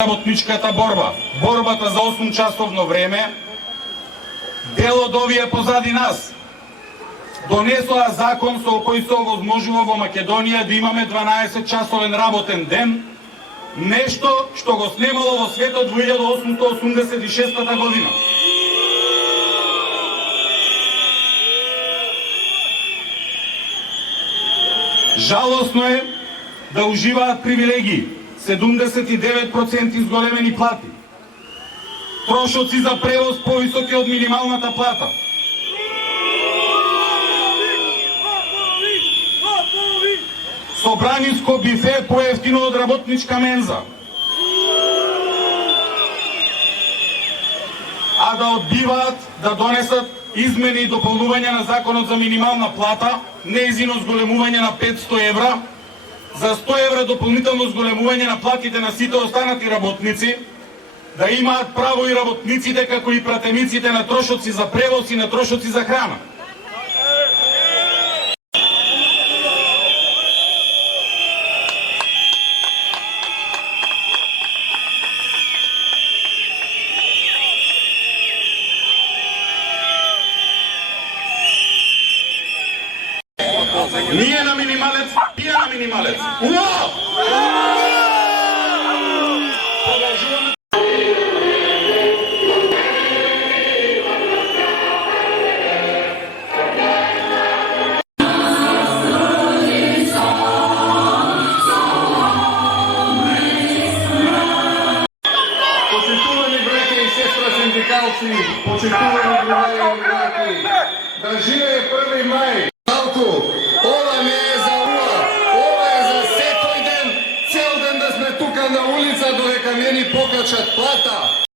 работничката борба, борбата за 8 часовно време, дел од овие позади нас донесоа закон со кој се овозможува во Македонија да имаме 12 часовен работен ден, нешто што го снемало во светот во 1886 година. Жалосно е да уживаат привилегии 79% изголемени плати, трошоци за превоз повисоки од минималната плата, собраниско бифе поевтино од работничка менза, а да одбиваат да донесат измени и дополнување на законот за минимална плата, нејзино зголемување на 500 евра, за 100 евра дополнително зголемување на платите на сите останати работници, да имаат право и работниците како и пратениците на трошоци за превоз и на трошоци за храна. Ние на минималец, тие на минималец. Уа! Продолжуваме. Почитувани браќа и сестра синдикалци, почитувани другари и браќи, да живее 1 мај. Ова не е за уа, ова е за секој ден, цел ден да сме тука на улица додека не ни покачат плата.